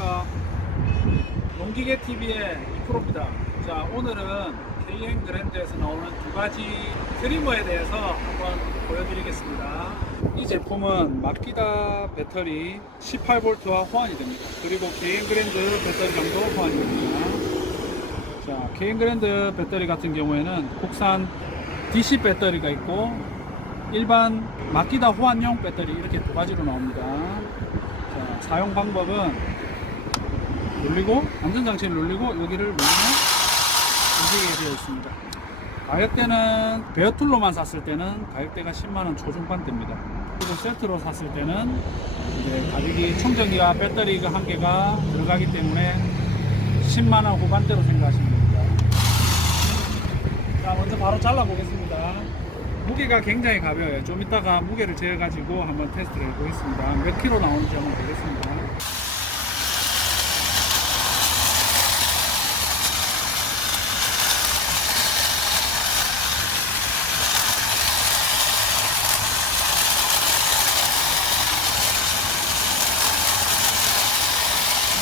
안녕하십니까 농기계 TV의 이프로입니다. 자 오늘은 KN 그랜드에서 나오는 두 가지 트리머에 대해서 한번 보여드리겠습니다. 이 제품은 마키다 배터리 18V와 호환이 됩니다. 그리고 KN 그랜드 배터리랑도 호환이 됩니다. 자 KN 그랜드 배터리 같은 경우에는 국산 DC 배터리가 있고 일반 마키다 호환용 배터리 이렇게 두 가지로 나옵니다. 자, 사용 방법은 눌리고 안전장치를 눌리고 여기를 누르면 움직이게 되어 있습니다. 가격대는 베어툴로만 샀을 때는 가격대가 10만원 초중반대입니다. 그리고 세트로 샀을 때는 이제 가격이 충전기와 배터리가 한 개가 들어가기 때문에 10만원 후반대로 생각하시면 됩니다. 자, 먼저 바로 잘라 보겠습니다. 무게가 굉장히 가벼워요. 좀 이따가 무게를 재가지고 한번 테스트를 해보겠습니다. 몇 킬로 나오는지 한번 보겠습니다.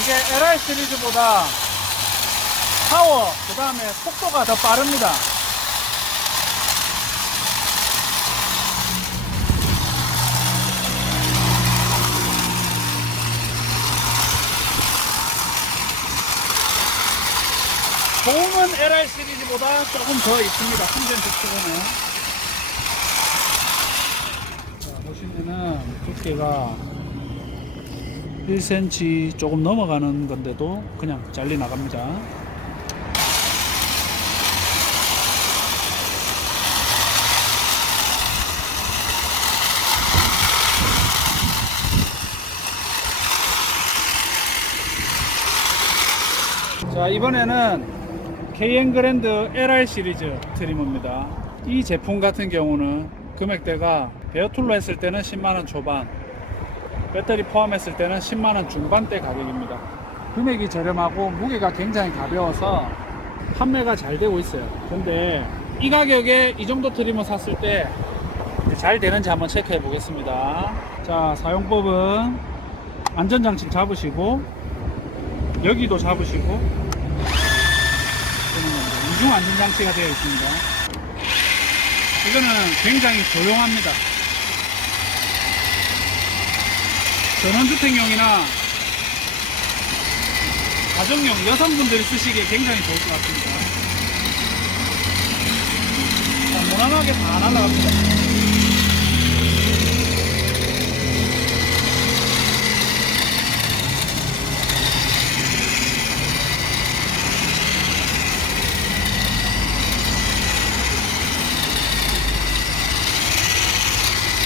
이게 LR 시리즈보다 파워, 그 다음에 속도가 더 빠릅니다. 보험은 LR 시리즈보다 조금 더 있습니다. 충전 속도는. 자, 보시면은 두께가 1cm 조금 넘어가는 건데도 그냥 잘리 나갑니다. 자 이번에는 KN 그랜드 LR 시리즈 트리머입니다. 이 제품 같은 경우는 금액대가 베어툴로 했을 때는 10만원 초반 배터리 포함했을 때는 10만원 중반대 가격입니다. 금액이 저렴하고 무게가 굉장히 가벼워서 판매가 잘 되고 있어요. 근데 이 가격에 이 정도 트리머 샀을 때 잘 되는지 한번 체크해 보겠습니다. 자, 사용법은 안전장치 잡으시고 여기도 잡으시고 이중 안전장치가 되어 있습니다. 이거는 굉장히 조용합니다. 전원주택용이나 가정용 여성분들이 쓰시기에 굉장히 좋을 것 같습니다. 자, 무난하게 다 날아갑니다.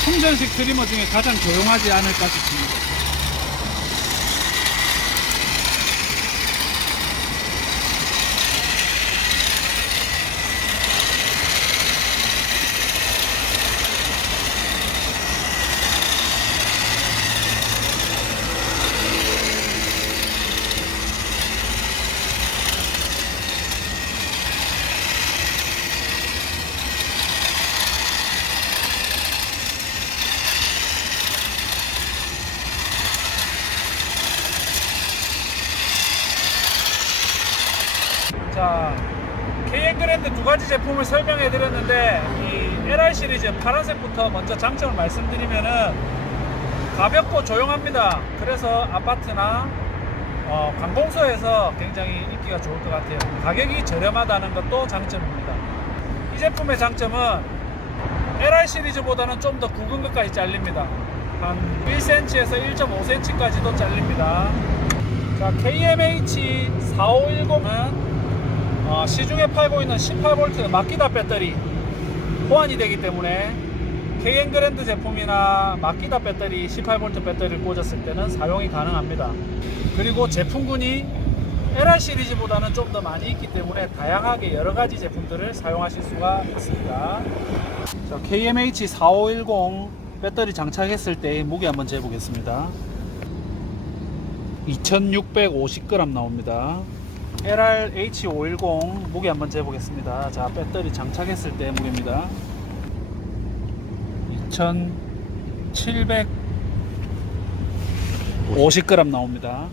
충전식 트리머 중에 가장 조용하지 않을까 싶습니다. 자, KN 그랜드 두 가지 제품을 설명해 드렸는데 이 LR 시리즈 파란색부터 먼저 장점을 말씀드리면은 가볍고 조용합니다. 그래서 아파트나 어, 관공서에서 굉장히 인기가 좋을 것 같아요. 가격이 저렴하다는 것도 장점입니다. 이 제품의 장점은 LR 시리즈보다는 좀 더 굵은 것까지 잘립니다. 한 1cm에서 1.5cm까지도 잘립니다. 자, KMH 4510은 어, 시중에 팔고 있는 18V 마키다 배터리 호환이 되기 때문에 KN 그랜드 제품이나 마키다 배터리 18V 배터리를 꽂았을 때는 사용이 가능합니다. 그리고 제품군이 LR 시리즈보다는 좀 더 많이 있기 때문에 다양하게 여러 가지 제품들을 사용하실 수가 있습니다. 자, KMH 4510 배터리 장착했을 때의 무게 한번 재보겠습니다. 2650g 나옵니다. LRH510 무게 한번 재보겠습니다. 자, 배터리 장착했을 때 무게입니다. 2750g 나옵니다.